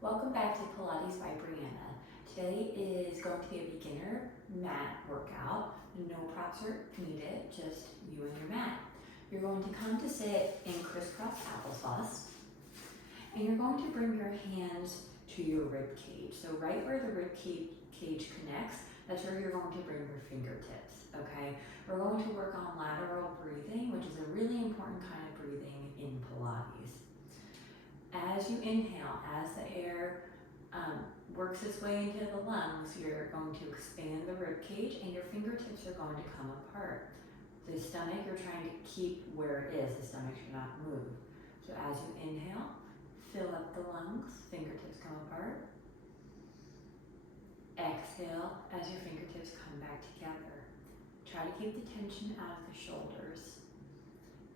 Welcome back to Pilates by Brianna. Today is going to be a beginner mat workout. No props are needed, just you and your mat. You're going to come to sit in crisscross applesauce, and you're going to bring your hands to your rib cage. So right where the rib cage connects, that's where you're going to bring your fingertips, okay? We're going to work on lateral breathing, which is a really important kind of breathing in Pilates. As you inhale, as the air works its way into the lungs, you're going to expand the rib cage and your fingertips are going to come apart. The stomach, you're trying to keep where it is. The stomach should not move. So as you inhale, fill up the lungs, fingertips come apart. Exhale as your fingertips come back together. Try to keep the tension out of the shoulders.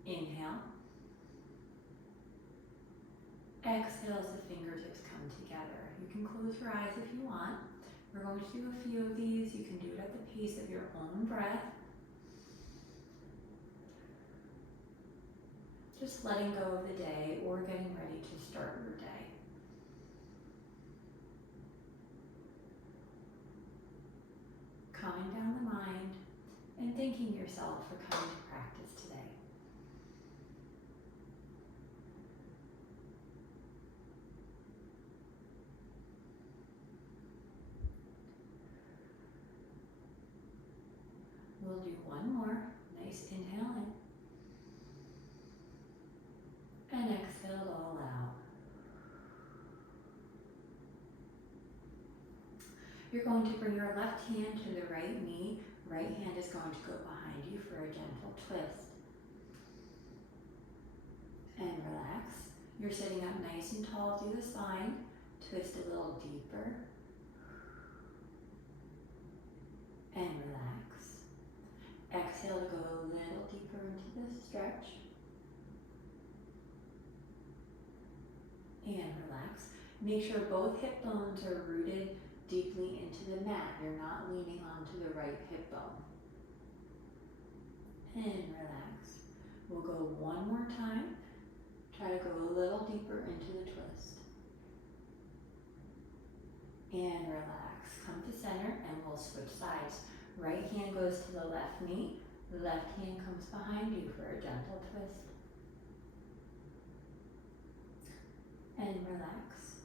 Inhale. Exhale as the fingertips come together. You can close your eyes if you want. We're going to do a few of these. You can do it at the pace of your own breath. Just letting go of the day or getting ready to start your day. Calming down the mind and thanking yourself for coming to practice today. We'll do one more. Nice inhale in. And exhale it all out. You're going to bring your left hand to the right knee. Right hand is going to go behind you for a gentle twist. And relax. You're sitting up nice and tall through the spine. Twist a little deeper. And relax. Exhale to go a little deeper into the stretch. And relax. Make sure both hip bones are rooted deeply into the mat. You're not leaning onto the right hip bone. And relax. We'll go one more time. Try to go a little deeper into the twist. And relax. Come to center and we'll switch sides. Right hand goes to the left knee. The left hand comes behind you for a gentle twist. And relax.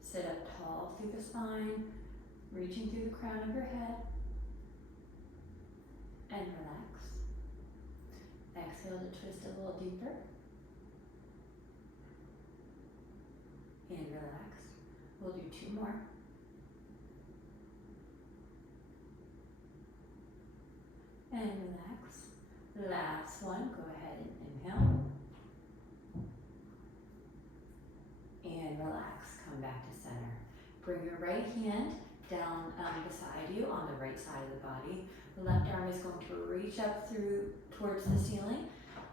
Sit up tall through the spine, reaching through the crown of your head. And relax. Exhale to twist a little deeper. And relax. We'll do two more. And relax. Last one, go ahead and inhale. And relax, come back to center. Bring your right hand down beside you on the right side of the body. The left arm is going to reach up towards the ceiling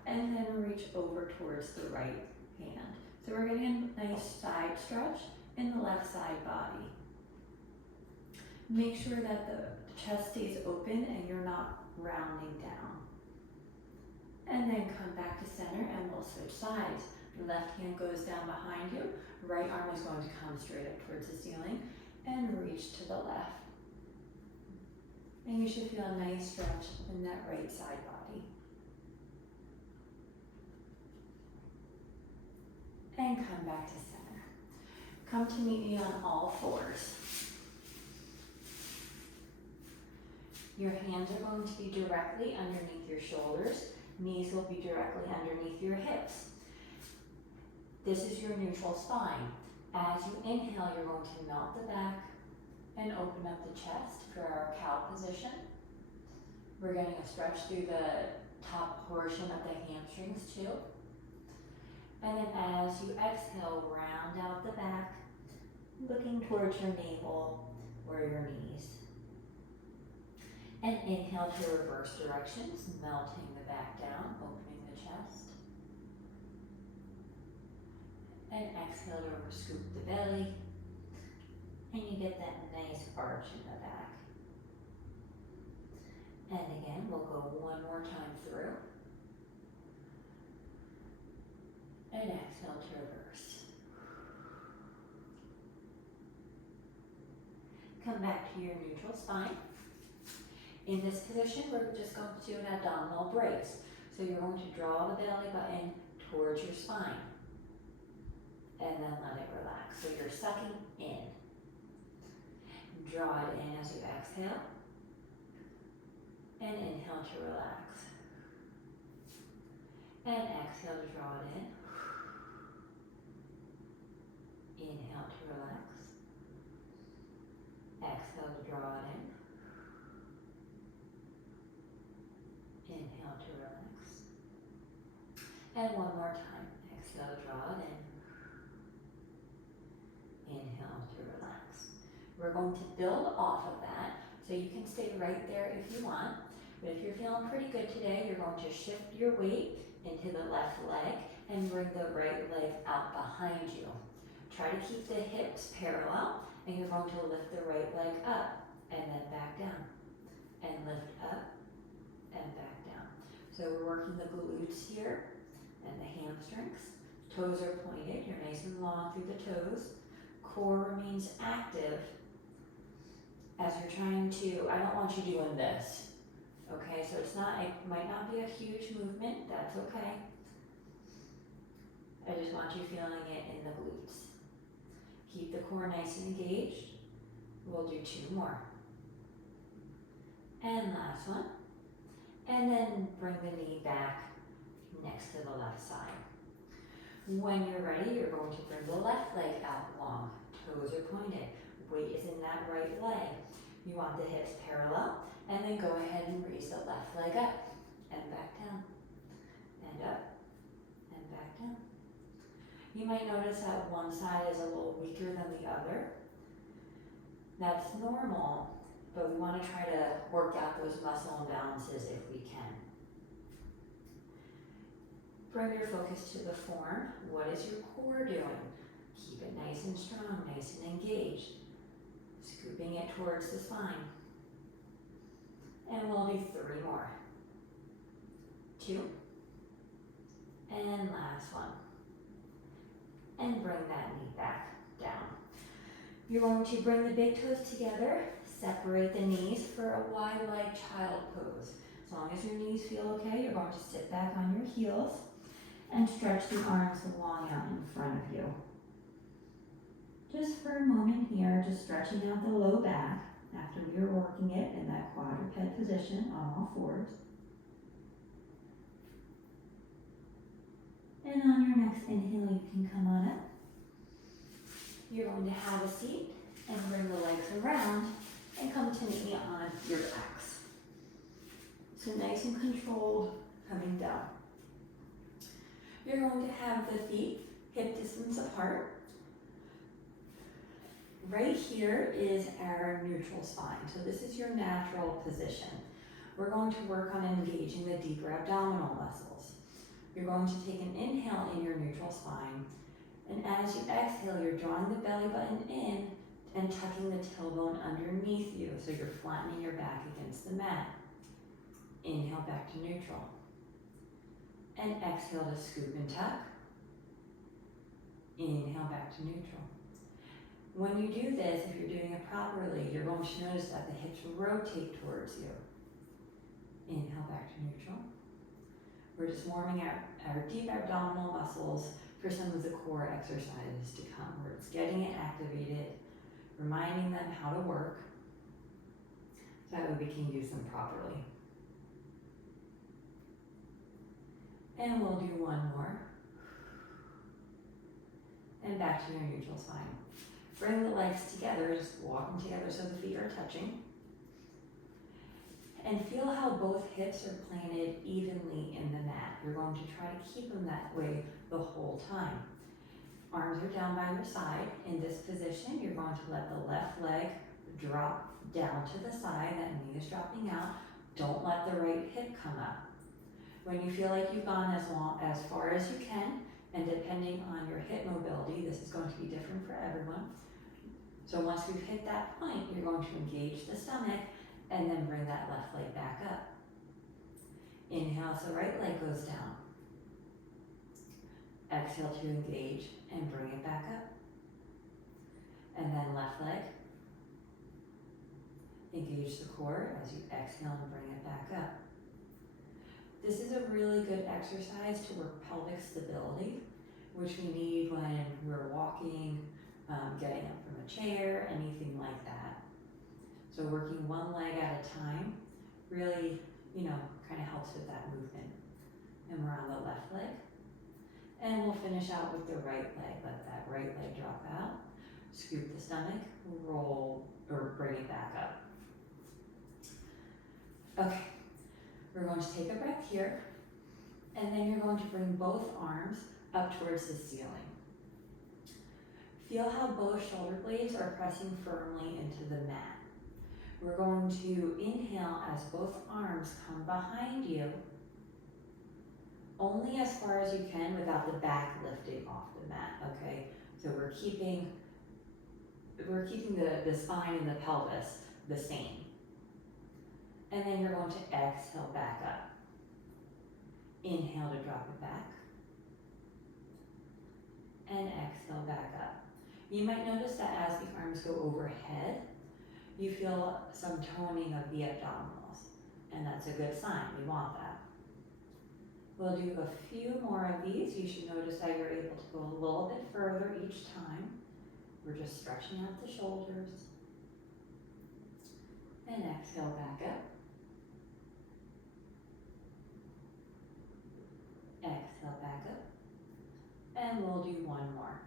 and then reach over towards the right hand. So we're getting a nice side stretch in the left side body. Make sure that the chest stays open and you're not rounding down. And then come back to center and we'll switch sides. The left hand goes down behind you. Right arm is going to come straight up towards the ceiling and reach to the left. And you should feel a nice stretch in that right side body. And come back to center. Come to meet me on all fours. Your hands are going to be directly underneath your shoulders. Knees will be directly underneath your hips. This is your neutral spine. As you inhale, you're going to melt the back and open up the chest for our cow position. We're getting a stretch through the top portion of the hamstrings too. And then as you exhale, round out the back, looking towards your navel or your knees. And inhale to reverse directions, melting the back down, opening the chest. And exhale to over scoop the belly. And you get that nice arch in the back. And again, we'll go one more time through. And exhale to reverse. Come back to your neutral spine. In this position, we're just going to do an abdominal brace. So you're going to draw the belly button towards your spine and then let it relax. So you're sucking in. Draw it in as you exhale and inhale to relax. And exhale to draw it in. Inhale to relax. Exhale to draw it in. Inhale to relax. And one more time. Exhale to draw it in. Inhale to relax. We're going to build off of that, so you can stay right there if you want. But if you're feeling pretty good today, you're going to shift your weight into the left leg and bring the right leg out behind you. Try to keep the hips parallel, and you're going to lift the right leg up and then back down. And lift up and back down. So we're working the glutes here and the hamstrings. Toes are pointed, you're nice and long through the toes. Core remains active as you're trying to, I don't want you doing this. Okay, so it might not be a huge movement, that's okay. I just want you feeling it in the glutes. Keep the core nice and engaged. We'll do 2 more. And last one. And then bring the knee back next to the left side. When you're ready, you're going to bring the left leg out long. Toes are pointed. Weight is in that right leg. You want the hips parallel, and then go ahead and raise the left leg up and back down, and up and back down. You might notice that one side is a little weaker than the other. That's normal, but we want to try to work out those muscle imbalances if we can. Bring your focus to the form. What is your core doing? Keep it nice and strong, nice and engaged. Scooping it towards the spine. And we'll do 3 more. 2. And last one. And bring that knee back down. You're going to bring the big toes together, separate the knees for a wide leg child pose. As long as your knees feel okay, you're going to sit back on your heels and stretch the arms long out in front of you. Just for a moment here, just stretching out the low back after we were working it in that quadruped position on all fours. And on your next inhale, you can come on up. You're going to have a seat and bring the legs around and come to knee on your backs. So nice and controlled coming down. You're going to have the feet hip distance apart. Right here is our neutral spine. So this is your natural position. We're going to work on engaging the deeper abdominal muscles. You're going to take an inhale in your neutral spine, and as you exhale, you're drawing the belly button in and tucking the tailbone underneath you, so you're flattening your back against the mat. Inhale back to neutral. And exhale to scoop and tuck. Inhale back to neutral. When you do this, if you're doing it properly, you're going to notice that the hips rotate towards you. Inhale back to neutral. We're just warming our deep abdominal muscles for some of the core exercises to come. We're just getting it activated, reminding them how to work, so that way we can use them properly. And we'll do 1 more. And back to your neutral spine. Bring the legs together, just walk them together so the feet are touching. And feel how both hips are planted evenly in the mat. You're going to try to keep them that way the whole time. Arms are down by your side. In this position, you're going to let the left leg drop down to the side. That knee is dropping out. Don't let the right hip come up. When you feel like you've gone as far as you can, and depending on your hip mobility, this is going to be different for everyone. So once we've hit that point, you're going to engage the stomach and then bring that left leg back up. Inhale, so right leg goes down. Exhale to engage and bring it back up. And then left leg. Engage the core as you exhale and bring it back up. This is a really good exercise to work pelvic stability, which we need when we're walking, getting up from a chair, anything like that. So working one leg at a time really, kind of helps with that movement. And we're on the left leg. And we'll finish out with the right leg. Let that right leg drop out. Scoop the stomach, roll, or bring it back up. Okay, we're going to take a breath here. And then you're going to bring both arms up towards the ceiling. Feel how both shoulder blades are pressing firmly into the mat. We're going to inhale as both arms come behind you, only as far as you can without the back lifting off the mat, okay? So we're keeping the spine and the pelvis the same. And then you're going to exhale back up. Inhale to drop it back. And exhale back up. You might notice that as the arms go overhead, you feel some toning of the abdominals. And that's a good sign. We want that. We'll do a few more of these. You should notice that you're able to go a little bit further each time. We're just stretching out the shoulders. And exhale back up. Exhale back up. And we'll do one more.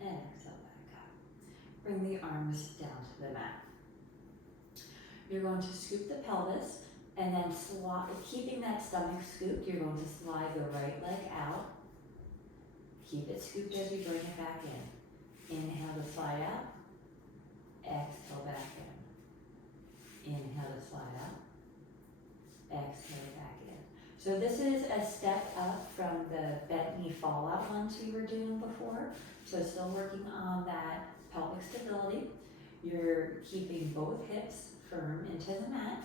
And exhale back up. Bring the arms down to the mat. You're going to scoop the pelvis and then keeping that stomach scooped, you're going to slide the right leg out. Keep it scooped as you bring it back in. Inhale to slide out. Exhale back in. Inhale to slide out. Exhale back in. So this is a step up from the bent knee fallout ones we were doing before. So still working on that pelvic stability. You're keeping both hips firm into the mat.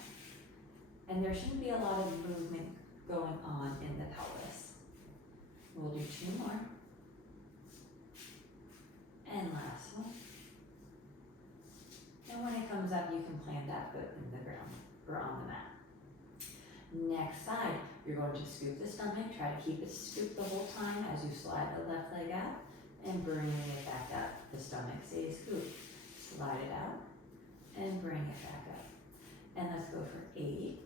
And there shouldn't be a lot of movement going on in the pelvis. We'll do two more. And last one. And when it comes up, you can plant that foot in the ground or on the mat. Next side, you're going to scoop the stomach. Try to keep it scooped the whole time as you slide the left leg out and bring it back up. The stomach stays scooped. Slide it out and bring it back up. And let's go for 8,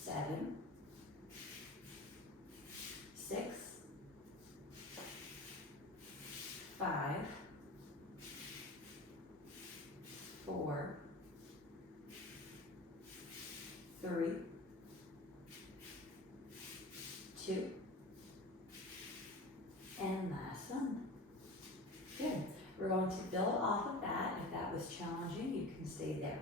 7, 6, 5, 4, 3, 2, and last one. Good. We're going to build off of that. If that was challenging, you can stay there.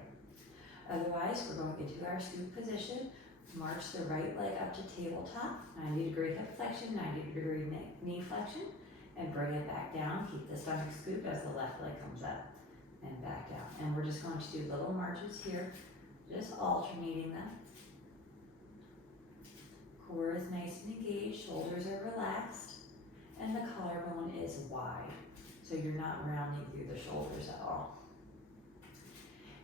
Otherwise, we're going into our scoop position. March the right leg up to tabletop, 90-degree hip flexion, 90-degree knee flexion, and bring it back down. Keep the stomach scooped as the left leg comes up and back down. And we're just going to do little marches here, just alternating them. Core is nice and engaged, shoulders are relaxed, and the collarbone is wide. So you're not rounding through the shoulders at all.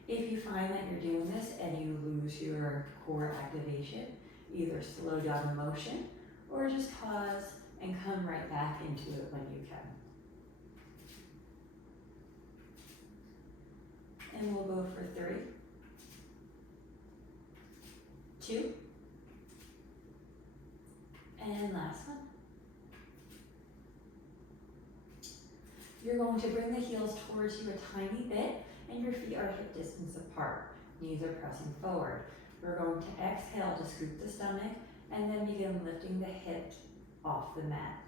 If you find that you're doing this and you lose your core activation, either slow down the motion or just pause and come right back into it when you can. And we'll go for 3, 2, and last one. You're going to bring the heels towards you a tiny bit and your feet are hip distance apart. Knees are pressing forward. We're going to exhale to scoop the stomach and then begin lifting the hips off the mat.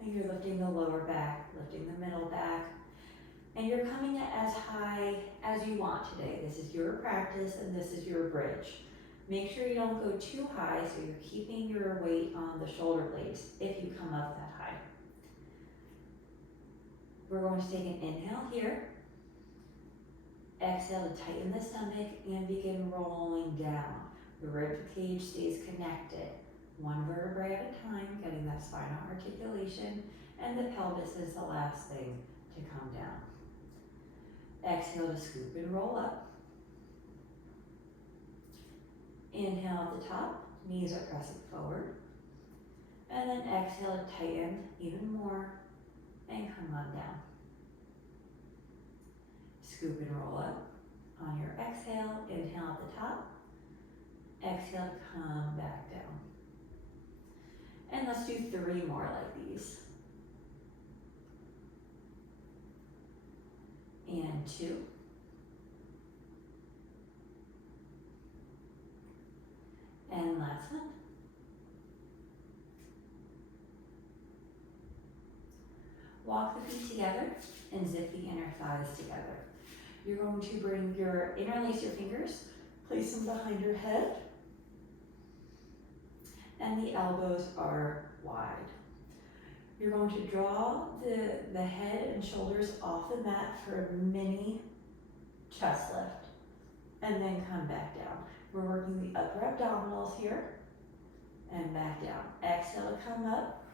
And you're lifting the lower back, lifting the middle back, and you're coming as high as you want today. This is your practice and this is your bridge. Make sure you don't go too high so you're keeping your weight on the shoulder blades if you come up that high. We're going to take an inhale here. Exhale to tighten the stomach and begin rolling down. The rib cage stays connected. One vertebrae at a time, getting that spinal articulation, and the pelvis is the last thing to to come down. Exhale to scoop and roll up. Inhale at the top, knees are pressing forward. And then exhale to tighten even more and come on down. Scoop and roll up. On your exhale, inhale at the top. Exhale to come back down. And let's do 3 more like these. And 2. And last one. Walk the feet together and zip the inner thighs together. You're going to interlace your fingers, place them behind your head, and the elbows are wide. You're going to draw the head and shoulders off the mat for a mini chest lift, and then come back down. We're working the upper abdominals here, and back down. Exhale to come up,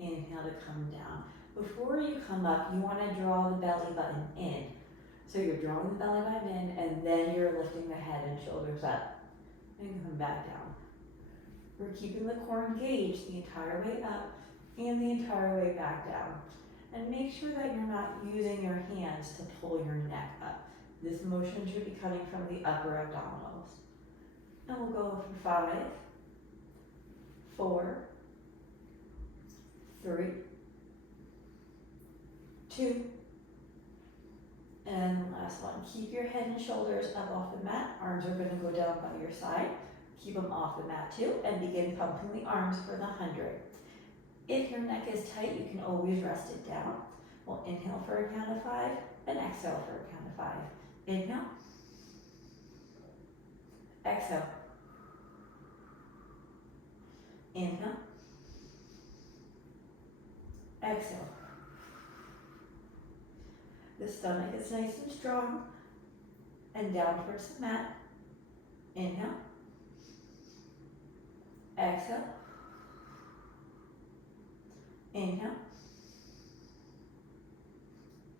inhale to come down. Before you come up, you want to draw the belly button in. So you're drawing the belly button in, and then you're lifting the head and shoulders up, and come back down. We're keeping the core engaged the entire way up and the entire way back down. And make sure that you're not using your hands to pull your neck up. This motion should be coming from the upper abdominals. And we'll go for 5, 4, 3, 2, and last one. Keep your head and shoulders up off the mat. Arms are going to go down by your side. Keep them off the mat too, and begin pumping the arms for the 100. If your neck is tight, you can always rest it down. We'll inhale for a count of 5, and exhale for a count of 5. Inhale. Exhale. Inhale. Exhale. The stomach is nice and strong, and down towards the mat. Inhale. Exhale. Inhale.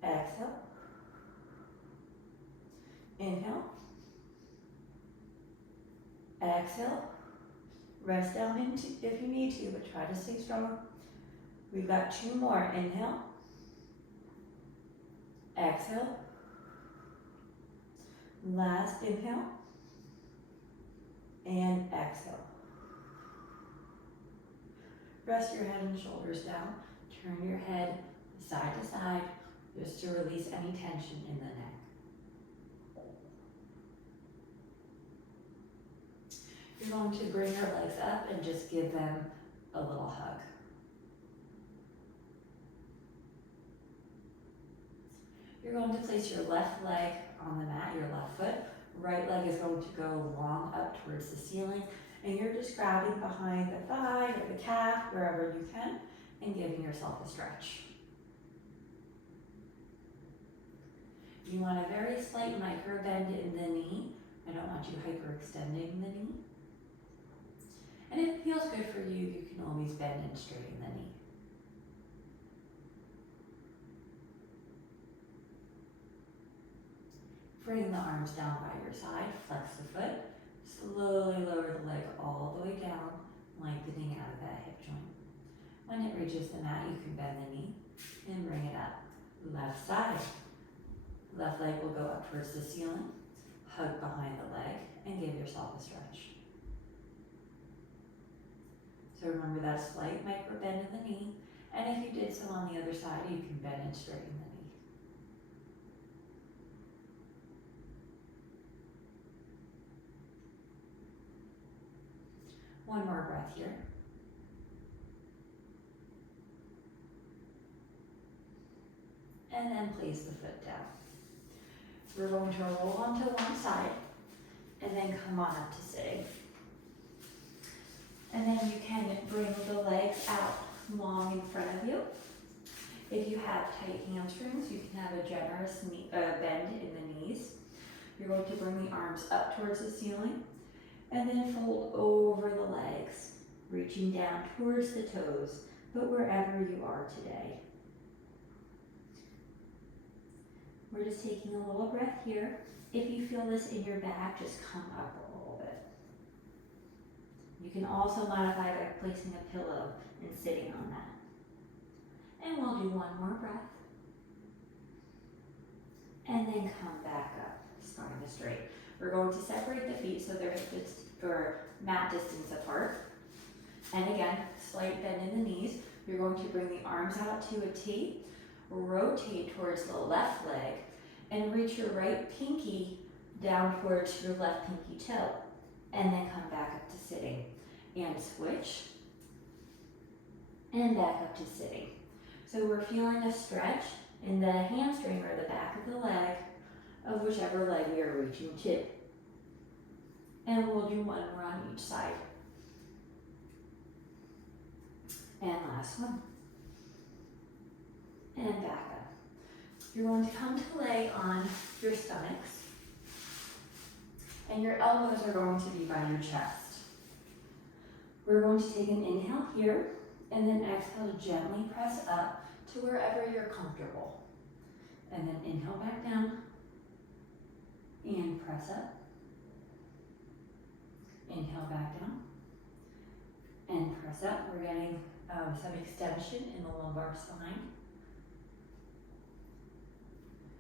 Exhale. Inhale. Exhale. Rest down into if you need to, but try to stay strong. We've got 2 more. Inhale. Exhale. Last inhale. And exhale. Rest your head and shoulders down. Turn your head side to side just to release any tension in the neck. You're going to bring your legs up and just give them a little hug. You're going to place your left leg on the mat, your left foot. Right leg is going to go long up towards the ceiling, and you're just grabbing behind the thigh or the calf, wherever you can, and giving yourself a stretch. You want a very slight micro bend in the knee. I don't want you hyperextending the knee. And if it feels good for you, you can always bend and straighten the knee. Bring the arms down by your side, flex the foot, slowly lower the leg all the way down, lengthening out of that hip joint. When it reaches the mat, you can bend the knee and bring it up. Left side. Left leg will go up towards the ceiling, hug behind the leg, and give yourself a stretch. So remember that slight micro bend in the knee, and if you did so on the other side, you can bend and straighten the knee. One more breath here. And then place the foot down. We're going to roll onto one side and then come on up to sitting. And then you can bring the legs out long in front of you. If you have tight hamstrings, you can have a generous bend in the knees. You're going to bring the arms up towards the ceiling and then fold over the legs, reaching down towards the toes, but wherever you are today. We're just taking a little breath here. If you feel this in your back, just come up a little bit. You can also modify by placing a pillow and sitting on that. And we'll do one more breath. And then come back up, spine is straight. We're going to separate the feet so they're mat distance apart. And again, slight bend in the knees. You're going to bring the arms out to a T, rotate towards the left leg, and reach your right pinky down towards your left pinky toe. And then come back up to sitting. And switch. And back up to sitting. So we're feeling a stretch in the hamstring or the back of the leg of whichever leg we are reaching to. And we'll do one more on each side. And last one. And back up. You're going to come to lay on your stomachs. And your elbows are going to be by your chest. We're going to take an inhale here, and then exhale to gently press up to wherever you're comfortable. And then inhale back down, and press up. Inhale back down, and press up. We're getting some extension in the lumbar spine,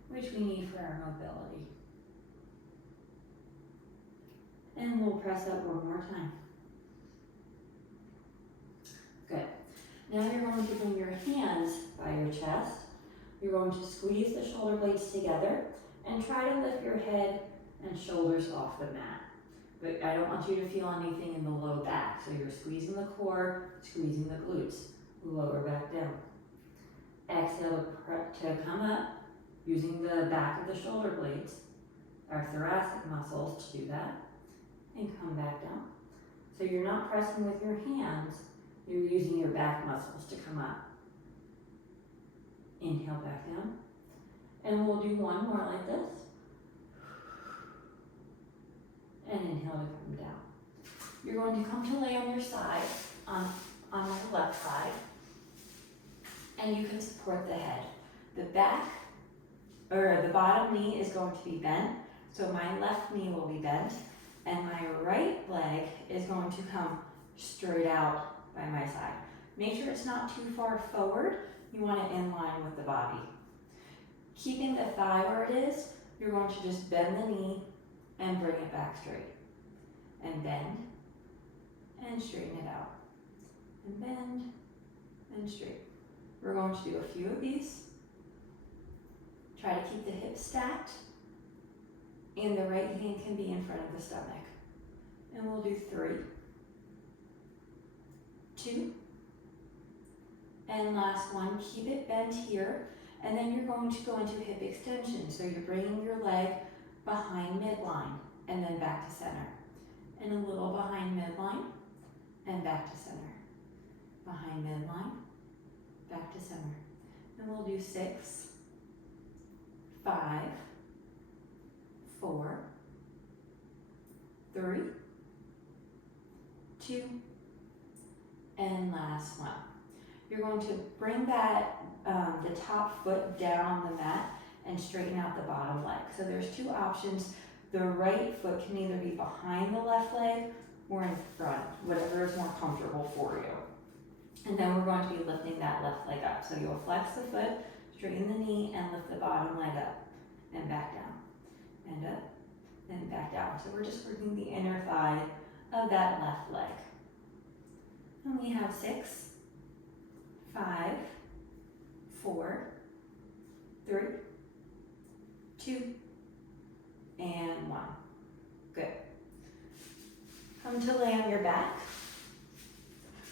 which we need for our mobility. And we'll press up one more time. Good. Now you're going to bring your hands by your chest. You're going to squeeze the shoulder blades together and try to lift your head and shoulders off the mat. But I don't want you to feel anything in the low back. So you're squeezing the core, squeezing the glutes. Lower back down. Exhale to come up using the back of the shoulder blades, our thoracic muscles to do that. And come back down. So you're not pressing with your hands, you're using your back muscles to come up. Inhale back down. And we'll do one more like this. And inhale to come down. You're going to come to lay on your side, on the left side. And you can support the head. The bottom knee is going to be bent. So my left knee will be bent. And my right leg is going to come straight out by my side. Make sure it's not too far forward. You want it in line with the body. Keeping the thigh where it is, you're going to just bend the knee and bring it back straight. And bend, and straighten it out. And bend, and straight. We're going to do a few of these. Try to keep the hips stacked. And the right hand can be in front of the stomach. And we'll do 3, 2, and last one. Keep it bent here, and then you're going to go into hip extension. So you're bringing your leg behind midline, and then back to center. And a little behind midline, and back to center. Behind midline, back to center. And we'll do 6, 5, 4, 3, 2, and last one. You're going to bring that, the top foot down on the mat and straighten out the bottom leg. So there's 2 options. The right foot can either be behind the left leg or in front, whatever is more comfortable for you. And then we're going to be lifting that left leg up. So you'll flex the foot, straighten the knee, and lift the bottom leg up and back down, and up, and back down. So we're just working the inner thigh of that left leg. And we have 6, 5, 4, 3, 2, and 1. Good. Come to lay on your back.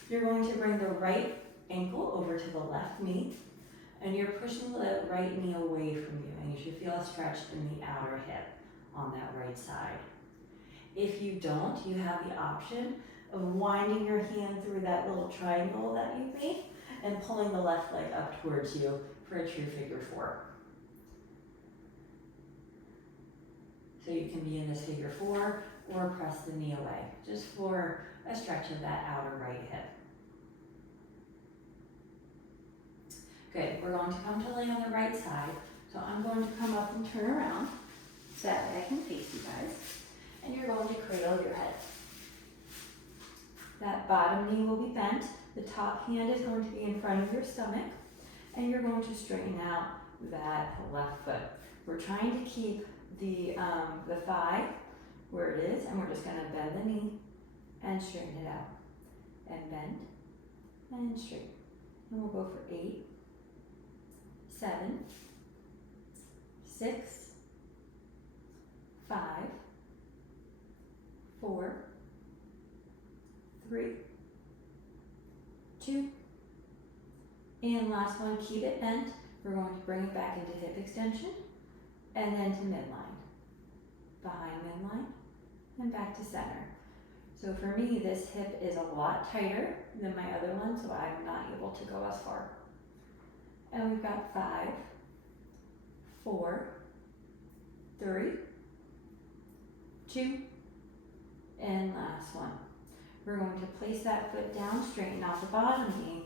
You're going to bring the right ankle over to the left knee, and you're pushing the right knee away from you, and you should feel a stretch in the outer hip on that right side. If you don't, you have the option of winding your hand through that little triangle that you made and pulling the left leg up towards you for a true figure 4. So you can be in this figure 4 or press the knee away, just for a stretch of that outer right hip. Good, we're going to come to lay on the right side. So I'm going to come up and turn around so that way I can face you guys. And you're going to cradle your head. That bottom knee will be bent. The top hand is going to be in front of your stomach. And you're going to straighten out that left foot. We're trying to keep the thigh where it is, and we're just going to bend the knee and straighten it out. And bend and straight. And we'll go for 8, 7, 6, 5, 4, 3, 2, and last one, keep it bent. We're going to bring it back into hip extension and then to midline, behind midline, and back to center. So for me, this hip is a lot tighter than my other one, so I'm not able to go as far. And we've got 5, 4, 3, 2, and last one. We're going to place that foot down, straighten out the bottom knee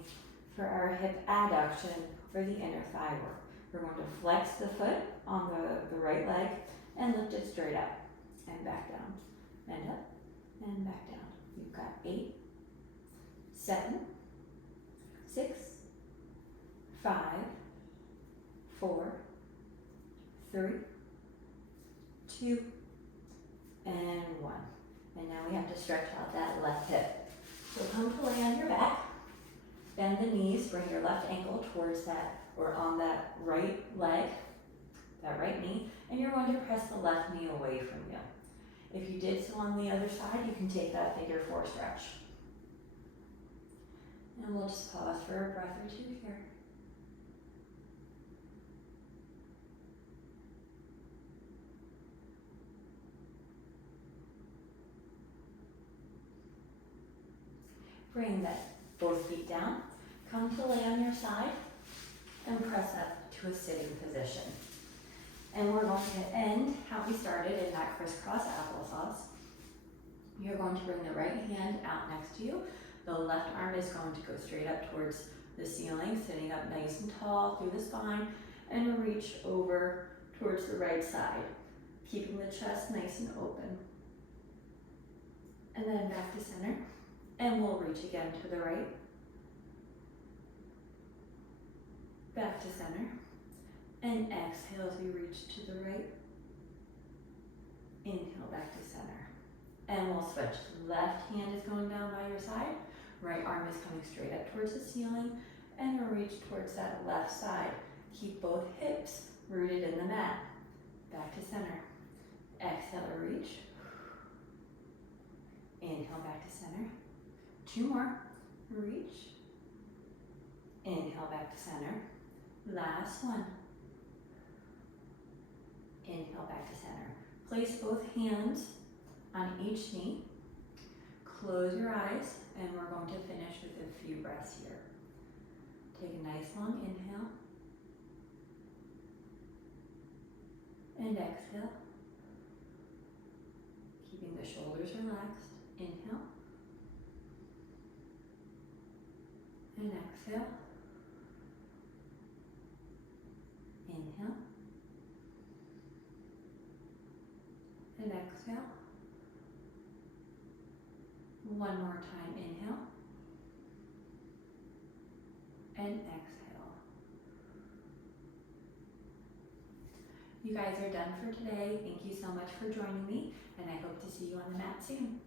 for our hip adduction or the inner thigh work. We're going to flex the foot on the right leg and lift it straight up and back down and up and back down. You've got 8, 7, 6, 5, 4, 3, 2, and 1. And now we have to stretch out that left hip. So come to lay on your back, bend the knees, bring your left ankle towards that, or on that right leg, that right knee, and you're going to press the left knee away from you. If you did so on the other side, you can take that figure 4 stretch. And we'll just pause for a breath or two here. Bring that both feet down, come to lay on your side, and press up to a sitting position. And we're going to end how we started in that crisscross applesauce. You're going to bring the right hand out next to you. The left arm is going to go straight up towards the ceiling, sitting up nice and tall through the spine, and reach over towards the right side, keeping the chest nice and open. And then back to center. And we'll reach again to the right, back to center, and exhale as we reach to the right, inhale back to center. And we'll switch. Left hand is going down by your side, right arm is coming straight up towards the ceiling, and reach towards that left side. Keep both hips rooted in the mat, back to center. Exhale to reach, inhale back to center. 2 more, reach, inhale back to center, last one, inhale back to center. Place both hands on each knee, close your eyes, and we're going to finish with a few breaths here. Take a nice long inhale, and exhale, keeping the shoulders relaxed, inhale, and exhale, inhale, and exhale. One more time, inhale, and exhale. You guys are done for today. Thank you so much for joining me, and I hope to see you on the mat soon.